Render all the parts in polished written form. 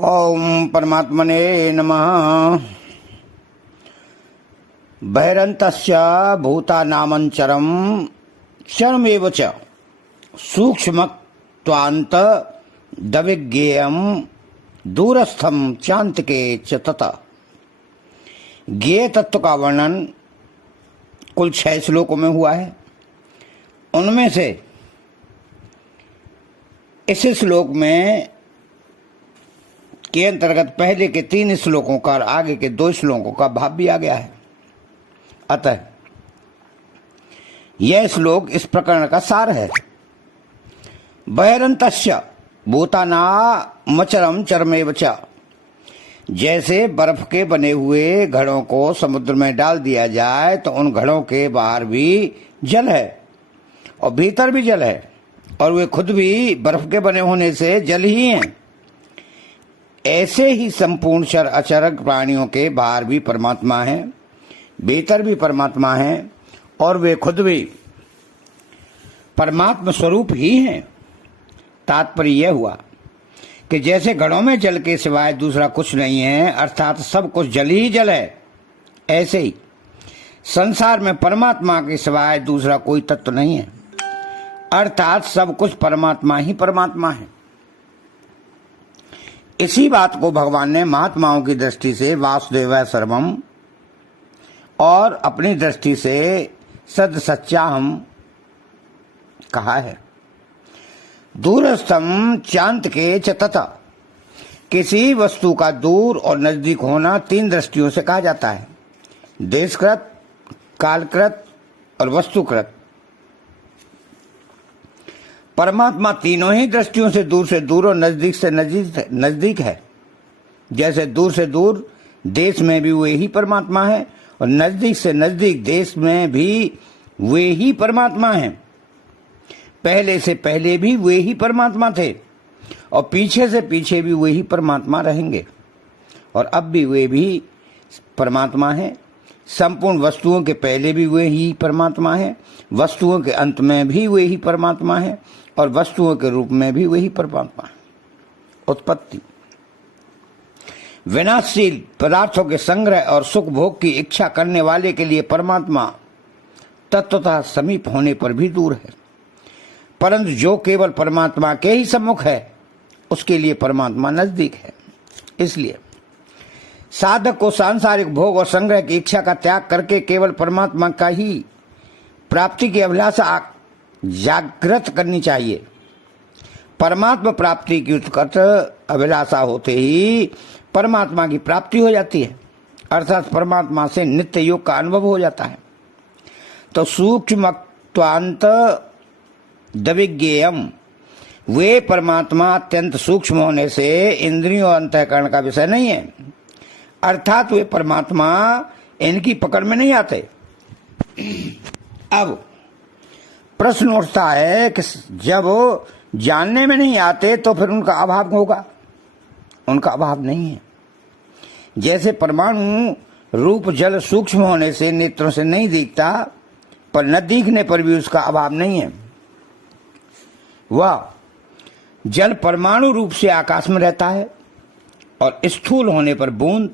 ओम परमात्मने नमः। बहिरन्तस्य भूतानामंचरम क्षरमेव च सूक्ष्मत्वान्त दविज्ञेयम दूरस्थम चान्तिके च तथा। ज्ञेय तत्व का वर्णन कुल 6 श्लोकों में हुआ है। उनमें से इस श्लोक में के अंतर्गत पहले के 3 श्लोकों का और आगे के 2 श्लोकों का भाव भी आ गया है। अतः यह श्लोक इस प्रकरण का सार है। बहिरन्तस्य भूतानामचरम चरमेव च, जैसे बर्फ के बने हुए घड़ों को समुद्र में डाल दिया जाए तो उन घड़ों के बाहर भी जल है और भीतर भी जल है और वे खुद भी बर्फ के बने होने से जल ही हैं। ऐसे ही संपूर्ण चर अचर प्राणियों के बाहर भी परमात्मा है, भीतर भी परमात्मा है और वे खुद भी परमात्मा स्वरूप ही हैं। तात्पर्य यह हुआ कि जैसे घड़ों में जल के सिवाय दूसरा कुछ नहीं है, अर्थात सब कुछ जल ही जल है, ऐसे ही संसार में परमात्मा के सिवाय दूसरा कोई तत्व नहीं है, अर्थात सब कुछ परमात्मा ही परमात्मा है। इसी बात को भगवान ने महात्माओं की दृष्टि से वासुदेव सर्वम और अपनी दृष्टि से सद सच्चा हम कहा है। दूरस्थम चांत के च तथा, किसी वस्तु का दूर और नजदीक होना 3 दृष्टियों से कहा जाता है, देशकृत, कालकृत और वस्तुकृत। परमात्मा तीनों ही दृष्टियों से दूर और नजदीक से नजदीक है। जैसे दूर से दूर देश में भी वे ही परमात्मा है और नजदीक से नजदीक देश में भी वे ही परमात्मा हैं। पहले से पहले भी वे ही परमात्मा थे और पीछे से पीछे भी वे ही परमात्मा रहेंगे और अब भी वे भी परमात्मा हैं। संपूर्ण वस्तुओं के पहले भी वे ही परमात्मा है, वस्तुओं के अंत में भी वे ही परमात्मा है और वस्तुओं के रूप में भी वही परमात्मा है। उत्पत्ति, विनाशशील पदार्थों के संग्रह और सुख भोग की इच्छा करने वाले के लिए परमात्मा तत्वतः समीप होने पर भी दूर है, परंतु जो केवल परमात्मा के ही सम्मुख है उसके लिए परमात्मा नजदीक है। इसलिए साधक को सांसारिक भोग और संग्रह की इच्छा का त्याग करके केवल परमात्मा का ही प्राप्ति की अभिलाषा जागृत करनी चाहिए। परमात्मा प्राप्ति की उत्कट अभिलाषा होते ही परमात्मा की प्राप्ति हो जाती है, अर्थात परमात्मा से नित्य योग का अनुभव हो जाता है। तो सूक्ष्मत्वान्त दविज्ञेयम, वे परमात्मा अत्यंत सूक्ष्म होने से इंद्रियों और अंतःकरण का विषय नहीं है, अर्थात वे परमात्मा इनकी पकड़ में नहीं आते। अब प्रश्न उठता है कि जब जानने में नहीं आते तो फिर उनका अभाव होगा। उनका अभाव नहीं है। जैसे परमाणु रूप जल सूक्ष्म होने से नेत्रों से नहीं दिखता, पर न दिखने पर भी उसका अभाव नहीं है। वह जल परमाणु रूप से आकाश में रहता है और स्थूल होने पर बूंद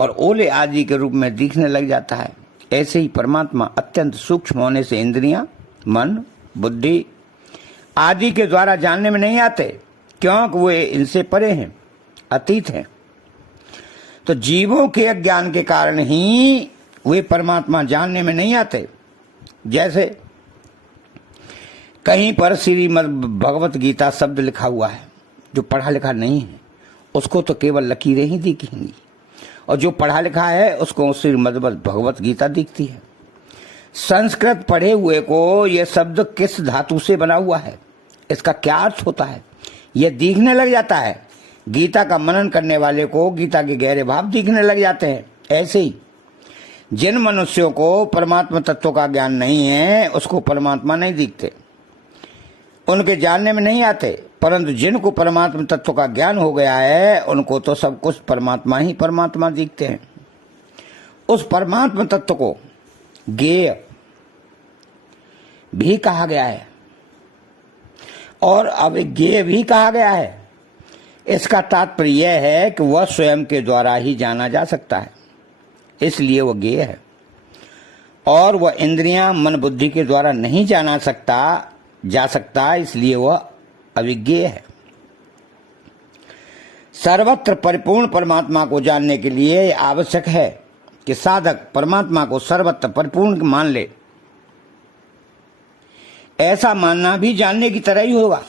और ओले आदि के रूप में दिखने लग जाता है। ऐसे ही परमात्मा अत्यंत सूक्ष्म होने से इंद्रियां, मन, बुद्धि आदि के द्वारा जानने में नहीं आते, क्योंकि वे इनसे परे हैं, अतीत हैं। तो जीवों के अज्ञान के कारण ही वे परमात्मा जानने में नहीं आते। जैसे कहीं पर श्रीमद् भगवत गीता शब्द लिखा हुआ है, जो पढ़ा लिखा नहीं है उसको तो केवल लकीरें ही दिखेंगी, और जो पढ़ा लिखा है उसको श्रीमद् भगवत गीता दिखती है। संस्कृत पढ़े हुए को यह शब्द किस धातु से बना हुआ है, इसका क्या अर्थ होता है, यह दिखने लग जाता है। गीता का मनन करने वाले को गीता के गहरे भाव दिखने लग जाते हैं। ऐसे ही जिन मनुष्यों को परमात्मा तत्व का ज्ञान नहीं है उसको परमात्मा नहीं दिखते, उनके जानने में नहीं आते, परंतु जिनको परमात्मा तत्व का ज्ञान हो गया है उनको तो सब कुछ परमात्मा ही परमात्मा दिखते हैं। उस परमात्मा तत्व को ज्ञेय भी कहा गया है और अविज्ञेय भी कहा गया है। इसका तात्पर्य यह है कि वह स्वयं के द्वारा ही जाना जा सकता है, इसलिए वह ज्ञेय है, और वह इंद्रियां मन बुद्धि के द्वारा नहीं जा सकता, इसलिए वह अविज्ञेय है। सर्वत्र परिपूर्ण परमात्मा को जानने के लिए आवश्यक है कि साधक परमात्मा को सर्वत्र परिपूर्ण मान ले। ऐसा मानना भी जानने की तरह ही होगा।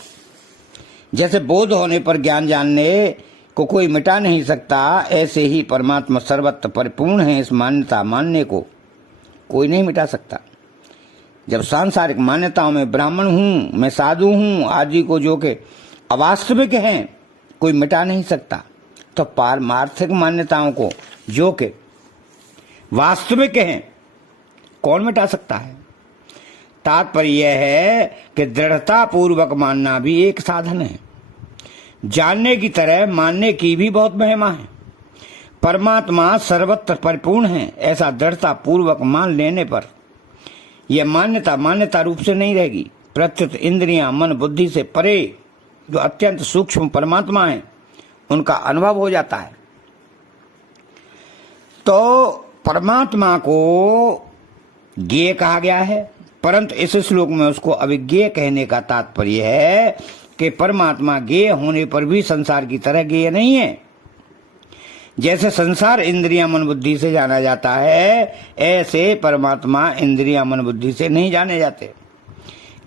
जैसे बोध होने पर ज्ञान जानने को कोई मिटा नहीं सकता, ऐसे ही परमात्मा सर्वत्र परिपूर्ण है, इस मान्यता मानने को कोई नहीं मिटा सकता। जब सांसारिक मान्यताओं में ब्राह्मण हूं, मैं साधु हूं आदि को जो कि अवास्तविक हैं, कोई मिटा नहीं सकता, तो पारमार्थिक मान्यताओं को जो कि वास्तविक हैं, कौन मिटा सकता है? तात्पर्य यह है कि दृढ़ता पूर्वक मानना भी एक साधन है। जानने की तरह मानने की भी बहुत महिमा है। परमात्मा सर्वत्र परिपूर्ण है, ऐसा दृढ़ता पूर्वक मान लेने पर यह मान्यता रूप से नहीं रहेगी, प्रत्युत इंद्रियां मन बुद्धि से परे जो अत्यंत सूक्ष्म परमात्मा है उनका अनुभव हो जाता है। तो परमात्मा को ज्ञेय कहा गया है, परंतु इस श्लोक में उसको अविज्ञेय कहने का तात्पर्य है कि परमात्मा ज्ञेय होने पर भी संसार की तरह ज्ञेय नहीं है। जैसे संसार इंद्रियां मन बुद्धि से जाना जाता है, ऐसे परमात्मा इंद्रियां मन बुद्धि से नहीं जाने जाते।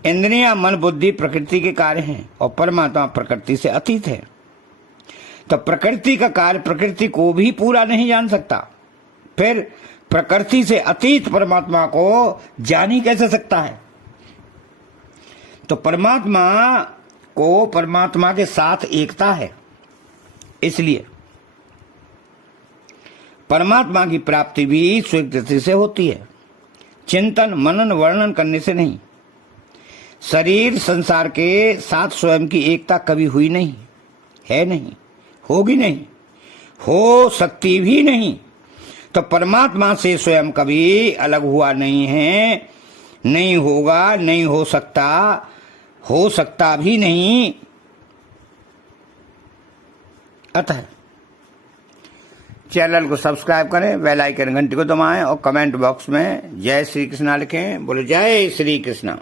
इंद्रियां मन बुद्धि प्रकृति के कार्य हैं और परमात्मा प्रकृति से अतीत है। तो प्रकृति का कार्य प्रकृति को भी पूरा नहीं जान सकता, फिर प्रकृति से अतीत परमात्मा को जान ही कैसे सकता है? तो परमात्मा को परमात्मा के साथ एकता है, इसलिए परमात्मा की प्राप्ति भी स्वीकृति से होती है, चिंतन मनन वर्णन करने से नहीं। शरीर संसार के साथ स्वयं की एकता कभी हुई नहीं, है नहीं, होगी नहीं, हो सकती भी नहीं। तो परमात्मा से स्वयं कभी अलग हुआ नहीं है, नहीं होगा, नहीं हो सकता भी नहीं। अतः चैनल को सब्सक्राइब करें, बेल आइकन घंटी को दबाएं और कमेंट बॉक्स में जय श्री कृष्णा लिखें। बोलो जय श्री कृष्णा।